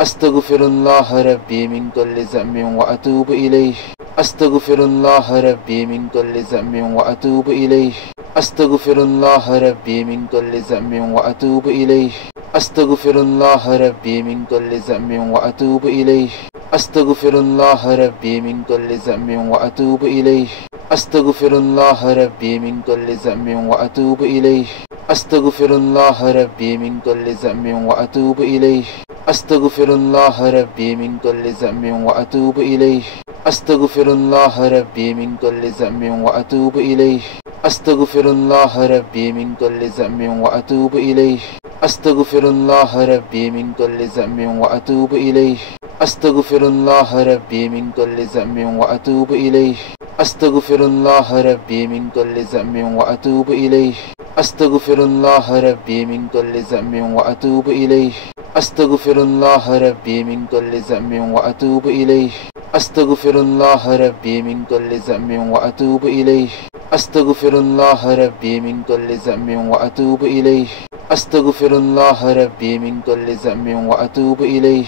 أستغفر الله ربي من كل ذنب وأتوب إليه. أستغفر الله ربي من كل ذنب وأتوب إليه. أستغفر الله ربي من كل ذنب وأتوب إليه. أستغفر الله ربي من كل ذنب وأتوب إليه. أستغفر الله ربي من كل ذنب وأتوب إليه. أستغفر الله ربي من كل ذنب وأتوب إليه. أستغفر الله ربي من كل ذنب وأتوب إليه. أستغفر الله ربي من كل ذنب وأتوب إليه. أستغفر الله ربي من كل ذنب وأتوب إليه. أستغفر الله ربي من كل ذنب وأتوب إليه. أستغفر الله ربي من كل ذنب وأتوب إليه. أستغفر الله ربي من كل ذنب وأتوب إليه. أستغفر الله ربي من كل ذنب وأتوب إليه. أستغفر الله ربي من كل ذنب وأتوب إليه. أستغفر الله ربي من كل ذنب وأتوب إليه. أستغفر الله ربي من كل ذنب وأتوب إليه. أستغفر الله ربي من كل ذنب وأتوب إليه. أستغفر الله ربي من كل ذنب وأتوب إليه.